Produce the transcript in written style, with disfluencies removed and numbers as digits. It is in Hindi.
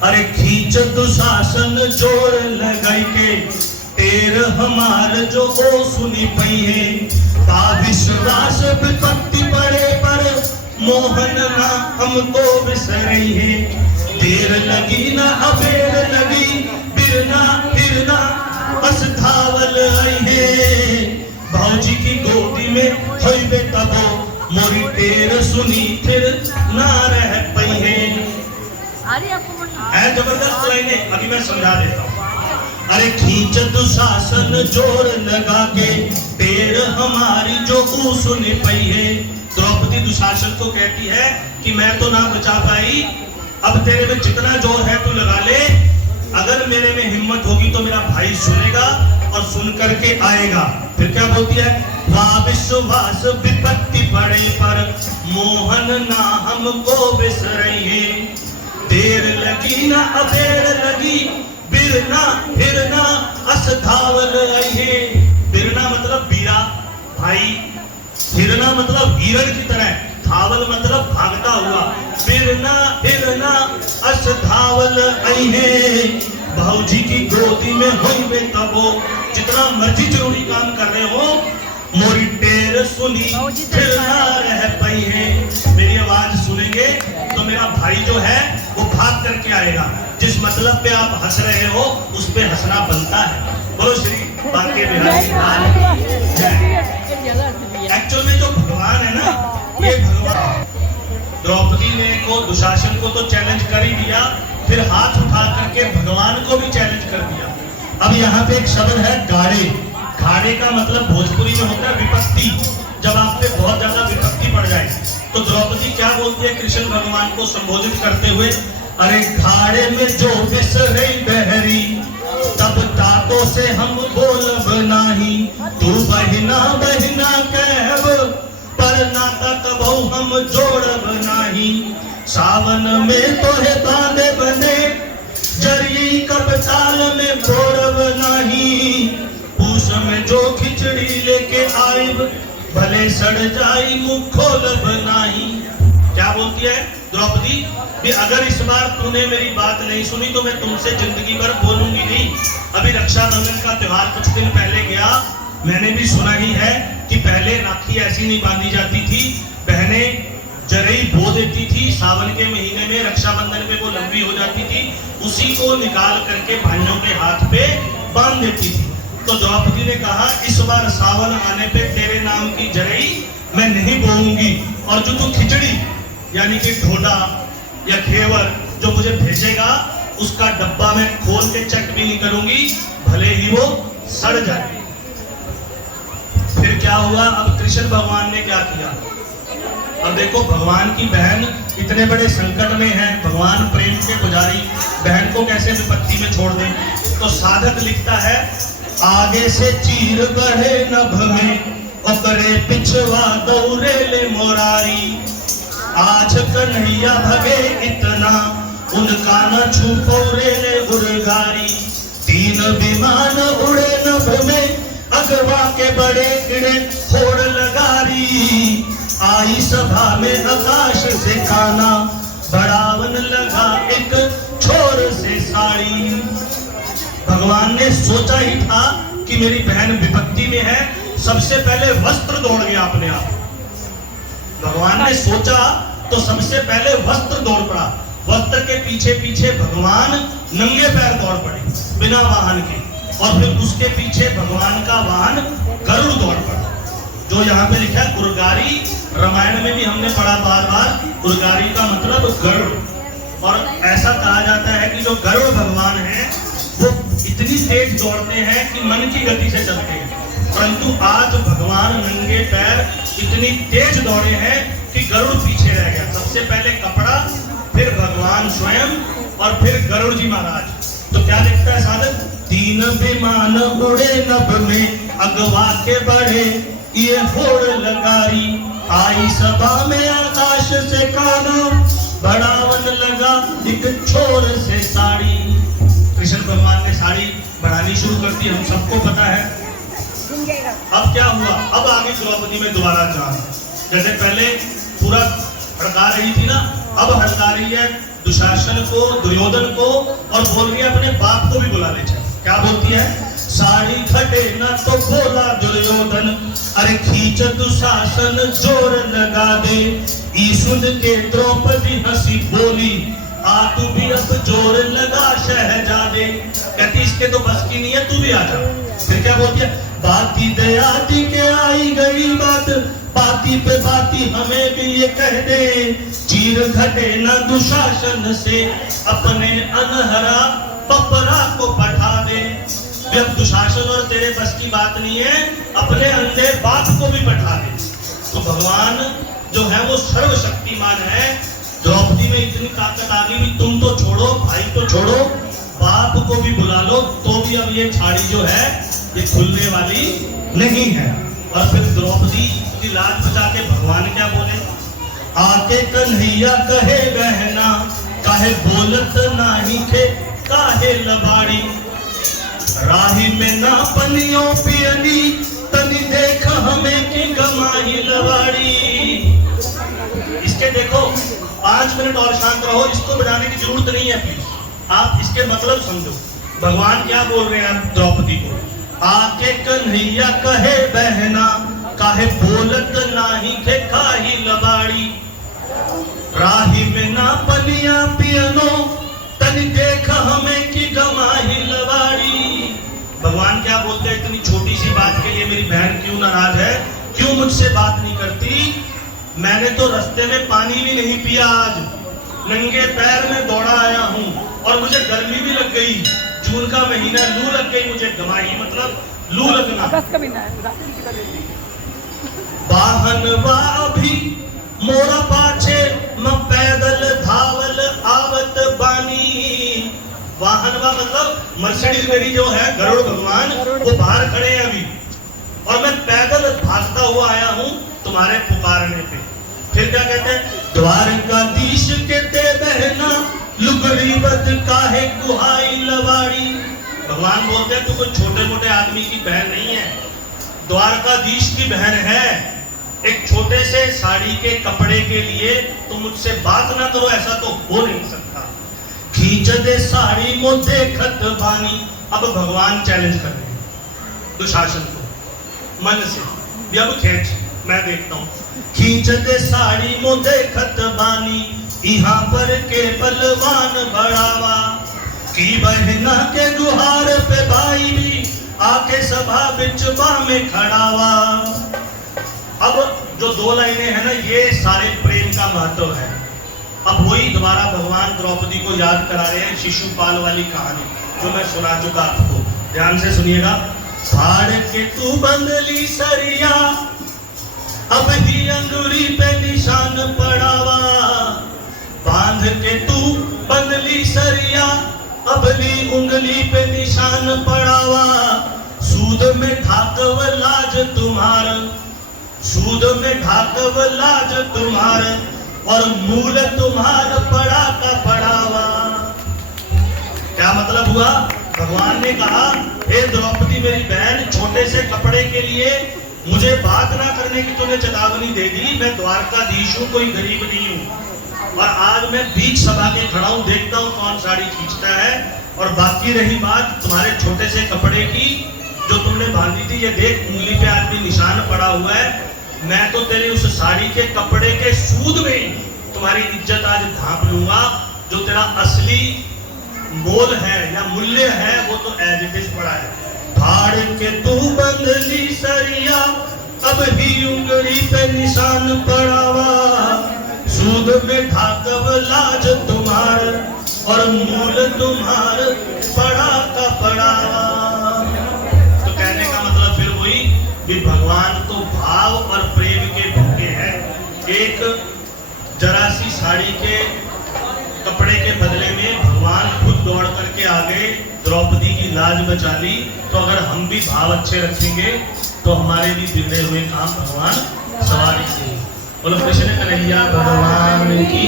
अरे खींच दुशासन जोर लगाई के तेर हमार जो ओ सुनी पई है का विश्वास विपत्ति पड़े पर मोहन ना हमको बिसरई है देर लगी ना अबेर लगी बिरना फिरना अस्तावल आई है भौजी की गोदी में होइबे तबो मोरी टेर सुनी फिर ना रह पई है। जबरदस्त लाइनें अभी मैं समझा देता हूँ। अरे खींच दुशासन जोर लगा के पेड़ हमारी जो सुनी पई है। द्रौपदी दुशासन को कहती है कि मैं तो ना बचा पाई, अब तेरे में जितना जोर है तू लगा ले, अगर मेरे में हिम्मत होगी तो मेरा भाई सुनेगा और सुन करके आएगा। फिर क्या बोलती है, वाह विश्वास विपत्ति पड़े पर मोहन ना हमको बिसरई है देर लगी ना अबेर लगी बिरना फिरना अस्तावल आई है। बिरना मतलब बीरा भाई, फिरना मतलब हिरण की तरह, धावल मतलब भागता हुआ, बिरना फिरना अस्तावल आई है भौजी की गोदी में होइबे तबो जितना मर्जी जरूरी काम कर रहे हो मोरी टेर सुनी फिर ना रह पई है। मेरी आवाज सुनेंगे तो मेरा भाई जो है वो भाग करके आएगा। जिस मतलब पे आप हंस रहे हो उस पे हंसना बनता है। बोलो श्री बांके बिहारी लाल। एक्चुअल में जो भगवान है ना, ये भगवान द्रौपदी ने को दुशासन को तो चैलेंज कर ही दिया, फिर हाथ उठा करके भगवान को भी चैलेंज कर दिया। अब यहाँ पे एक शब्द है गाड़े। गाड़े का मतलब भोजपुरी में होता है विपत्ति। जब आप पे बहुत ज्यादा विपत्ति पड़ जाए तो द्रौपदी क्या बोलती है कृष्ण भगवान को संबोधित करते हुए, अरे घाड़े में जो बिसरे बहरी तब ताको से हम बोलब नाही तू बहिना बहिना कहब पर नाता कबहू हम जोड़ब नाही सावन में तोहे बांधे बने जरिए कब ताल में बोड़ब नाही पूस में जो खिचड़ी लेके आइब भले सड़ जाई मुँह खोलब नाही। क्या बोलती है द्रौपदी कि अगर इस बार तूने मेरी बात नहीं सुनी तो मैं तुमसे जिंदगी भर बोलूंगी नहीं। अभी रक्षाबंधन का त्योहार कुछ दिन पहले गया, मैंने भी सुना ही है कि पहले राखी ऐसी नहीं बांधी जाती थी, बहनें जरई बो देती थी, सावन के महीने में रक्षाबंधन पे वो लंबी हो जाती थी, उसी को निकाल करके भाइयों के हाथ पे बांध देती थी। तो द्रौपदी ने कहा इस बार सावन आने पे तेरे नाम की जरई मैं नहीं बोऊंगी और जो तू खिचड़ी यानी कि ढोडा या घेवर जो मुझे भेजेगा उसका डब्बा में खोल के चेक भी नहीं करूंगी, भले ही वो सड़ जाए। फिर क्या हुआ, अब कृष्ण भगवान ने क्या किया। अब देखो भगवान की बहन इतने बड़े संकट में है, भगवान प्रेम के पुजारी बहन को कैसे विपत्ति में छोड़ दें। तो साधक लिखता है, आगे से चीर बढ़े नभ में ओकरे पिछवा दौरे ले मोरारी आज कन्हैया भगे इतना उनका न छुपौरे ले उर्गारी तीन विमान उड़े नभ में अगवा के बड़े गिरे होड़ लगारी आई सभा में आकाश से खाना बढ़ावन लगा एक छोर से साड़ी। भगवान ने सोचा ही था कि मेरी बहन विपत्ति में है, सबसे पहले वस्त्र दौड़ गया अपने आप। भगवान ने सोचा तो सबसे पहले वस्त्र दौड़ पड़ा, वस्त्र के पीछे पीछे भगवान नंगे पैर दौड़ पड़े बिना वाहन के, और फिर उसके पीछे भगवान का वाहन गरुड़ दौड़ पड़ा जो यहाँ पे लिखा है उर्गारी। रामायण में भी हमने पढ़ा बार बार, उर्गारी का मतलब गरुड़। और ऐसा कहा जाता है कि जो गरुड़ भगवान है वो इतनी तेज दौड़ते हैं कि मन की गति से चलते हैं, परंतु आज भगवान नंगे पैर इतनी तेज दौड़े हैं कि गरुड़ पीछे रह गया। सबसे पहले कपड़ा, फिर भगवान स्वयं और फिर गरुड़ जी महाराज। तो क्या लिखता है साधक, तीन विमान उड़े नभ में अगवा के बढ़े ये होड़ लगारी आई सभा में आकाश से काना बढ़ावन लगा एक छोर से साड़ी। कृष्ण भगवान ने साड़ी बढ़ानी शुरू कर दी, हम सबको पता है। अब क्या हुआ, अब आगे द्रौपदी में दोबारा चांस। जैसे पहले पूरा हड़का रही थी ना, अब हड़का रही है दुशासन को, दुर्योधन को, और बोल रही है अपने बाप को भी बुला ले जाए। क्या बोलती है? साड़ी घटे ना तो बोला दुर्योधन, अरे खींच दुशासन जोर लगा दे। ईसुन के द्रौपदी हंसी बोली, आ तू भी अब जोर लगा शहजादे। कहती इसके तो बस की नहीं है, तू भी आ जा। फिर क्या बोलती है? बाती दयाती के आई गई बात, बाती पे बाती हमें भी ये कह दे। चीर घटे ना दुशासन से, अपने अनहरा पपरा को पठा दे। जब दुशासन और तेरे बस की बात नहीं है, अपने अंधे बाप को भी पठा दे। तो भगवान जो है वो सर्वशक्तिमान है। द्रौपदी में इतनी ताकत आ गई, तुम तो छोड़ो, भाई तो छोड़ो, बाप को भी बुला लो, तो भी अब ये छाड़ी जो है ये खुलने वाली नहीं है। और फिर द्रौपदी की लाज बचा के भगवान क्या बोले? आके कन्हैया कहे बहना, काहे बोलत नाही थे काहे लबाड़ी। राही में ना पनियो पियनी, तनी देख हमें की गमाई लबाड़ी। इसके देखो 5 मिनट और शांत रहो, इसको बजाने की जरूरत नहीं है प्लीज, आप इसके मतलब समझो। भगवान क्या बोल रहे हैं द्रौपदी को? आके कन्हैया कहे बहना, काहे बोलत नाही थे काहे लबाड़ी। राही में ना पनिया पियनो, तनी देख हमें की गमाई लबाड़ी। भगवान क्या बोलते हैं? इतनी छोटी सी बात के लिए मेरी बहन क्यों नाराज है, क्यों मुझसे बात नहीं करती? मैंने तो रास्ते में पानी भी नहीं पिया, आज नंगे पैर में दौड़ा आया हूँ, और मुझे गर्मी भी लग गई। जून का महीना, लू लग गई मुझे। गमाई मतलब लू लगना। वाहन भी मोरा पाछे, मैं पैदल धावल आवत बानी। वाहन मतलब मर्सिडीज मेरी जो है, गरुड़ भगवान, वो बाहर खड़े हैं अभी, और मैं पैदल भागता हुआ आया हूँ तुम्हारे पुकारने पे। फिर क्या कहते हैं? द्वारकाधीश के ते बहना, लुगड़ी बद काहे कुहाई लवाड़ी। भगवान बोलते हैं तू कोई छोटे मोटे आदमी की बहन नहीं है, द्वारकाधीश की बहन है। एक छोटे से साड़ी के कपड़े के लिए तुम मुझसे बात ना करो, ऐसा तो हो नहीं सकता। खींच दे साड़ी मो देखत बानी। अब भगवान चैलेंज कर रहे हैं दुशासन को मन से, अब खींच, मैं देखता हूँ। खींच दे साड़ी मो देखत बानी, यहाँ पर के बलवान बढ़ावा। की बहना के गुहार पे भाई भी आके सभा बिचवा में खड़ावा। अब जो 2 लाइनें हैं ना, ये सारे प्रेम का महत्व है। अब वही दोबारा भगवान द्रौपदी को याद करा रहे हैं शिशुपाल वाली कहानी जो मैं सुना चुका आपको। ध्यान से सुनिएगा। फाड़ के तू बंदली सरिया, अब ही अंगुरी पे निशान पड़ावा। बांध के तू बंदली सरिया, अबली उंगली पे निशान पड़ावा। सूद में ढाकव लाज तुम्हार, सूद में ढाकव लाज तुम्हार, और मूल तुम्हार पड़ा का पड़ावा। क्या मतलब हुआ? भगवान ने कहा, हे द्रौपदी मेरी बहन, छोटे से कपड़े के लिए मुझे बात ना करने की तूने चेतावनी दे दी। मैं द्वारकाधीश हूँ, कोई गरीब नहीं हूँ, और आज मैं बीच सभा के खड़ा हूँ, देखता हूँ कौन साड़ी खींचता है। और बाकी रही बात तुम्हारे छोटे से कपड़े की जो तुमने बांधी थी, ये देख उंगली पे आज भी निशान पड़ा हुआ है। मैं तो तेरे उस साड़ी के कपड़े के सूद में तुम्हारी इज्जत आज ढांप लूंगा। जो तेरा असली मोल है या मूल्य है वो तो एज इट इज पड़ा है। फाड़ के तू बंदली सरिया, अब ही उंगली पे निशान पड़ावा। सूद में ढाकव लाज तुम्हार, और मूल तुम्हार पड़ा का पड़ावा। तो कहने का मतलब फिर वही भी, भगवान तो भाव और प्रेम के भूखे हैं। एक जरा सी साड़ी के कपड़े के बदले में भगवान खुद दौड़ करके आ गए, द्रौपदी की लाज बचा ली। तो अगर हम भी भाव अच्छे रखेंगे तो हमारे भी बिगड़े हुए काम भगवान सवारी से। बोलो कृष्ण कन्हैया भगवान की।